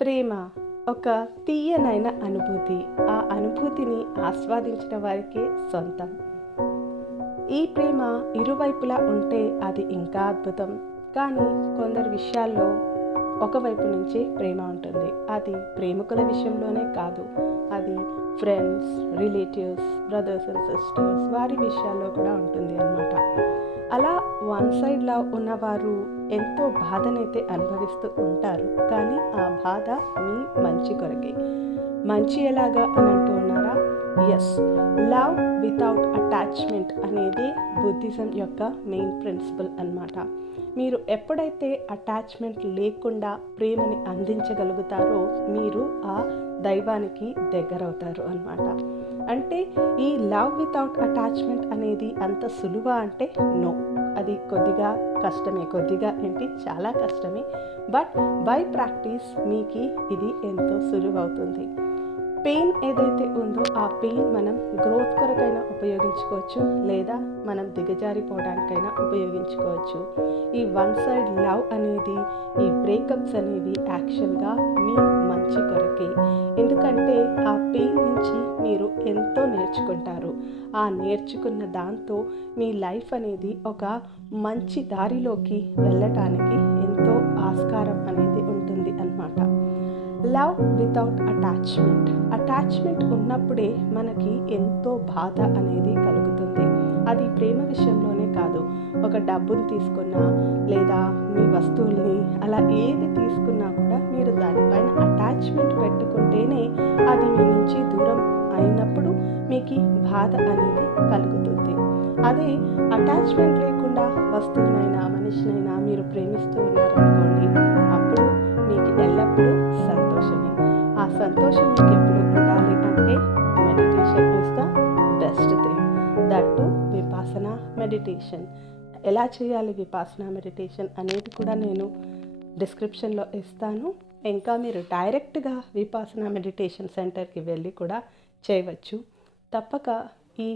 ప్రేమ ఒక తీయనైన అనుభూతి. ఆ అనుభూతిని ఆస్వాదించిన వారికే సొంతం. ఈ ప్రేమ ఇరువైపులా ఉంటే అది ఇంకా అద్భుతం. కానీ కొందరు విషయాల్లో ఒకవైపు నుంచే ప్రేమ ఉంటుంది. అది ప్రేమికుల విషయంలోనే కాదు, అది friends, relatives, brothers and sisters వారి విషయాల్లో కూడా ఉంటుంది అన్నమాట. అలా వన్ సైడ్ లవ్ ఉన్నవారు ఎంతో బాధనైతే అనుభవిస్తూ ఉంటారు. కానీ ఆ బాధ మీ మంచి కొరకే. మంచి ఎలాగా అని అంటూ ఉన్నారా? ఎస్, లవ్ వితౌట్ అటాచ్మెంట్ అనేది బుద్ధిజం యొక్క మెయిన్ ప్రిన్సిపల్ అన్నమాట. మీరు ఎప్పుడైతే అటాచ్మెంట్ లేకుండా ప్రేమని అందించగలుగుతారో మీరు ఆ దైవానికి దగ్గరవుతారు అన్నమాట. అంటే ఈ లవ్ వితౌట్ అటాచ్మెంట్ అనేది అంత సులువా అంటే నో, అది కొద్దిగా కష్టమే. కొద్దిగా ఏంటి, చాలా కష్టమే. బట్ బై ప్రాక్టీస్ మీకు ఇది ఎంతో సులువవుతుంది. పెయిన్ ఏదైతే ఉందో ఆ పెయిన్ మనం గ్రోత్ కొరకైనా ఉపయోగించుకోవచ్చు, లేదా మనం దిగజారిపోవడానికైనా ఉపయోగించుకోవచ్చు. ఈ వన్ సైడ్ లవ్ అనేది, ఈ బ్రేకప్స్ అనేవి యాక్చువల్గా మీ మంచి కొరకే. ఎందుకంటే ఆ పెయిన్ నుంచి మీరు ఎంతో నేర్చుకుంటారు. ఆ నేర్చుకున్న దాంతో మీ లైఫ్ అనేది ఒక మంచి దారిలోకి వెళ్ళటానికి ఎంతో ఆస్కారం అనేది ఉంటుంది అన్నమాట. లవ్ వితౌట్ అటాచ్మెంట్ ఉన్నప్పుడే మనకి ఎంతో బాధ అనేది కలుగుతుంది. అది ప్రేమ విషయంలోనే కాదు, ఒక డబ్బుని తీసుకున్నా లేదా మీ వస్తువుల్ని అలా ఏది తీసుకున్నా కూడా మీరు దానిపైన అటాచ్మెంట్ పెట్టుకుంటేనే అది మీ నుంచి దూరం అయినప్పుడు మీకు బాధ అనేది కలుగుతుంది. అదే అటాచ్మెంట్ లేకుండా వస్తువునైనా మనిషినైనా మీరు ప్రేమిస్తూ ఉన్నారనుకోండి, అప్పుడు మీకు ఎల్లప్పుడూ సంతోషమే. ఆ సంతోషం మీకు ఎప్పుడు ఉండాలి అంటే meditation is the best thing. That too Vipassana meditation. ఎలా చేయాలి విపాసనా మెడిటేషన్ అనేది కూడా నేను డిస్క్రిప్షన్లో ఇస్తాను. ఇంకా మీరు డైరెక్ట్గా విపాసనా మెడిటేషన్ సెంటర్కి వెళ్ళి కూడా చేయవచ్చు. తప్పక ఈ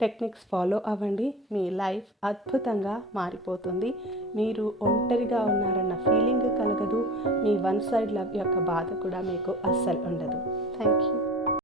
టెక్నిక్స్ ఫాలో అవ్వండి. మీ లైఫ్ అద్భుతంగా మారిపోతుంది. మీరు ఒంటరిగా ఉన్నారన్న ఫీలింగ్ కలగదు. మీ వన్ సైడ్ లవ్ యొక్క బాధ కూడా మీకు అస్సలు ఉండదు. Thank you.